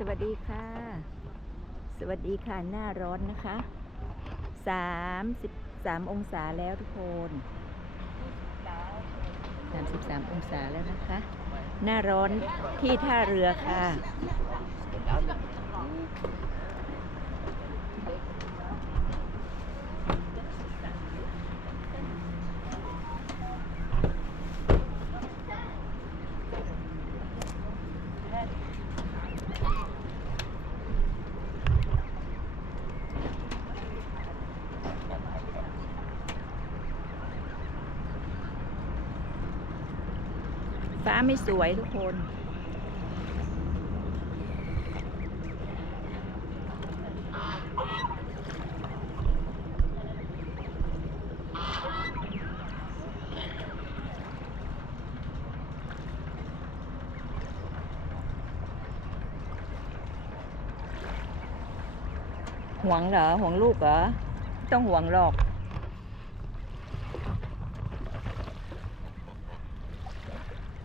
สวัสดีค่ะ สวัสดีค่ะ หน้าร้อนนะคะสามสิบสามองศาแล้วทุกคนสามสิบสามองศาแล้วนะคะ หน้าร้อนที่ท่าเรือค่ะ ฟ้าไม่สวยทุกคน ห่วงเหรอ ห่วงลูกเหรอ ต้องห่วงหรอก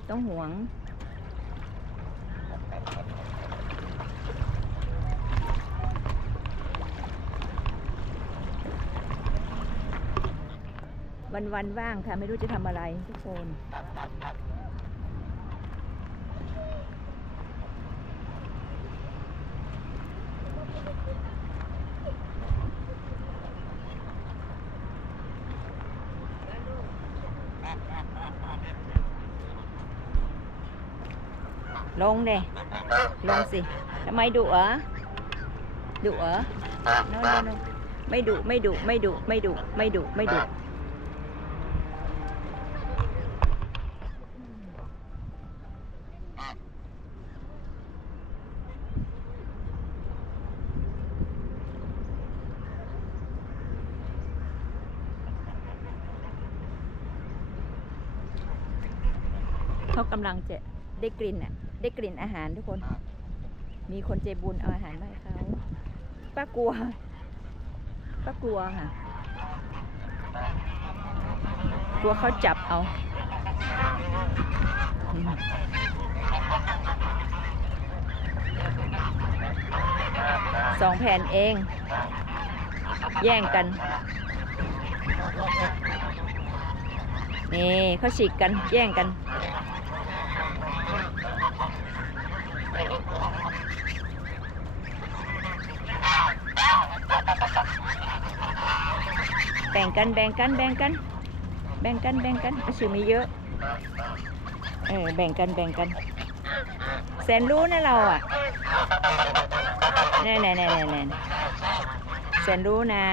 ต้องห่วง วันวันว่างค่ะ ไม่รู้จะทำอะไรทุกคน ลงเด้ลงสิทำไมดุเหรอดุเหรอ no no no ไม่ดุไม่ดุไม่ดุไม่ดุไม่ดุไม่ดุเขากำลังจะได้กลิ่นอะ ได้กลิ่นอาหารทุกคน มีคนใจบุญเอาอาหารมาให้เขาป้ากลัวป้ากลัวค่ะ กลัวเขาจับเอาอืมสองแผ่นเอง แย่งกัน นี่เขาฉีกกัน แย่งกัน แบ่งกันแบ่งกันแบ่งกัน แบ่งกันแบ่งกันอาชีมีเยอะ เออแบ่งกันแบ่งกัน แสนรู้นะเราอะแน่แน่แน่แน่แน่แสนรู้นะ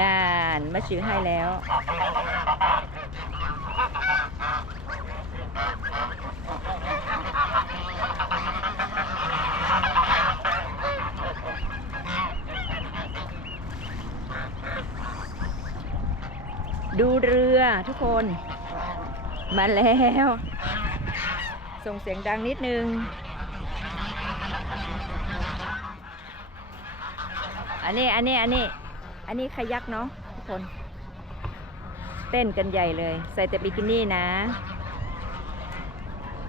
นานมาชื่อให้แล้ว ดูเรือทุกคน มาแล้ว ส่งเสียงดังนิดนึง อันนี้อันนี้อันนี้ อันนี้ขยักเนาะทุกคน เต้นกันใหญ่เลย ใส่แต่บิกินี่นะ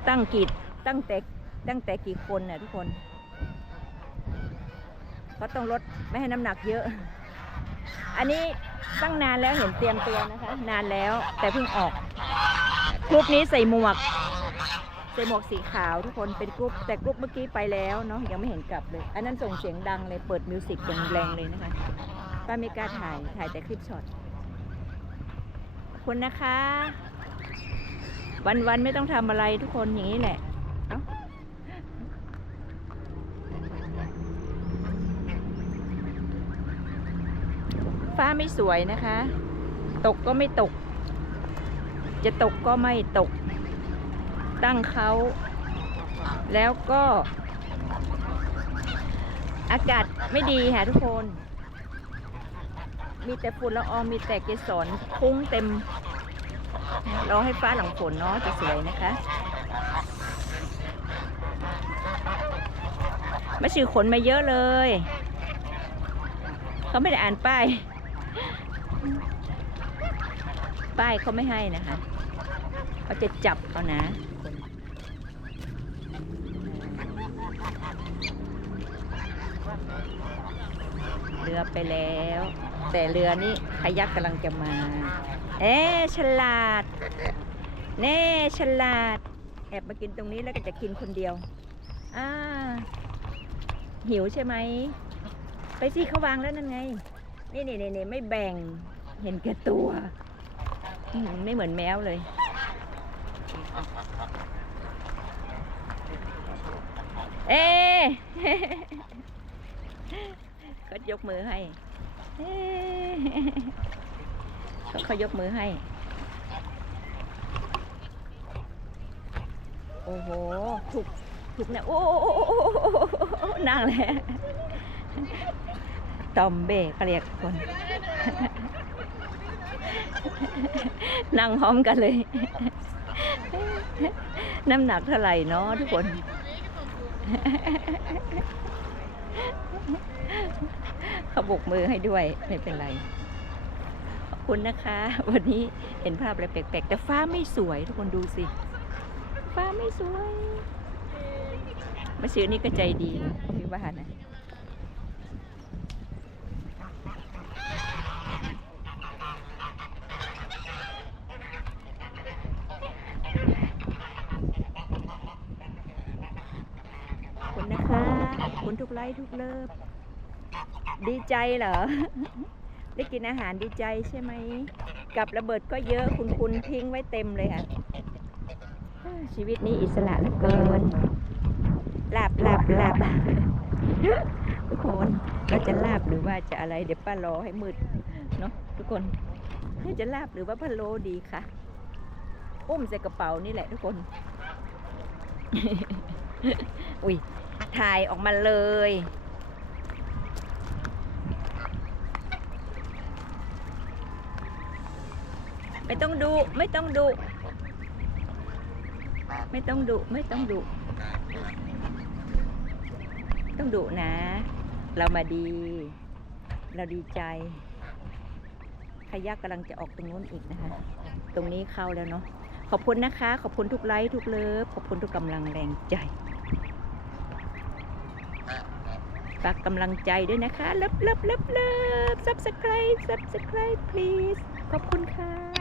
ตั้งกี่ตั้งแต่ตั้งแต่กี่คนน่ะทุกคนเขาต้องลดไม่ให้น้ำหนักเยอะ อันนี้ ตั้งนานแล้วเห็นเตรียมตัวนะคะ นานแล้วแต่เพิ่งออกกรุ๊ปนี้ใส่หมวกใส่หมวกสีขาวทุกคนเป็นกรุ๊ปแต่กรุ๊ปเมื่อกี้ไปแล้วเนาะยังไม่เห็นกลับเลย อันนั้นส่งเสียงดังเลยเปิดมิวสิกอย่างแรงเลยนะคะป้าไม่กล้าถ่ายถ่ายแต่คลิปช็อตคุณนะคะ วันวันๆไม่ต้องทำอะไรทุกคนอย่างนี้แหละเอ้า ฟ้าไม่สวยนะคะ ตกก็ไม่ตก จะตกก็ไม่ตก ตั้งเขา แล้วก็ อากาศไม่ดีค่ะทุกคน มีแต่ฝุ่นละอองมีแต่เกสรพุ่งเต็ม รอให้ฟ้าหลังฝนเนาะจะสวยนะคะมาชื่อขนมาเยอะเลย เขาไม่ได้อ่านป้าย ป้ายเขาไม่ให้นะคะเขาจะจับเอานะเรือไปแล้ว แต่เรือนี้พายักกำลังจะมา เอ๊ฉลาด แน่ฉลาด แอบมากินตรงนี้แล้วก็จะกินคนเดียวอ่าหิวใช่ไหม ไปสิเขาวางแล้วนั่นไง นี่นี่นี่ไม่แบ่ง เห็นแก่ตัว ไม่เหมือนแมวเลย เอ๊ะก็ยกมือให้เอ๊ะเขาเขายกมือให้ โอ้โห ถูก ถูกเนะโอ้โอ้โอ้โอ้โอ้โอ้นั่งเลย ตอมเบ้เรียกคน นั่งพร้อมกันเลย น้ำหนักเท่าไหร่เนาะทุกคน เขาบกมือให้ด้วยไม่เป็นไร ขอบคุณนะคะ วันนี้เห็นภาพอะไรแปลกๆ แต่ฟ้าไม่สวยทุกคนดูสิ ฟ้าไม่สวยมาซื้อนี่ก็ใจดีพี่ว่านะขอบคุณนะคะ ขอบ คุณทุกไลค์ทุกเลิฟดีใจเหรอ ได้กินอาหารดีใจใช่ไหม กับระเบิดก็เยอะคุณคุณทิ้งไว้เต็มเลยค่ะ ชีวิตนี้อิสระเหลือเกินลาบลาบลาบทุกคนเราจะลาบหรือว่าจะอะไร เดี๋ยวป้ารอให้มืดเนาะทุกคนจะลาบหรือว่าพะโลดีคะอุ้มใส่กระเป๋านี่แหละทุกคน อุ้ย ถ่ายออกมาเลย ไม่ต้องดูไม่ต้องดูไม่ต้องดุไม่ต้องดุต้องดุนะ เรามาดี เราดีใจขยักกำลังจะออกตรงนู้นอีกนะคะ ตรงนี้เข้าแล้วเนาะขอบคุณนะคะ ขอบคุณทุกไลค์ทุกเลิฟขอบคุณทุกกำลังแรงใจ ฝากกำลังใจด้วยนะคะเลิฟเลิฟเลิฟเลิฟ subscribe subscribe please ขอบคุณค่ะ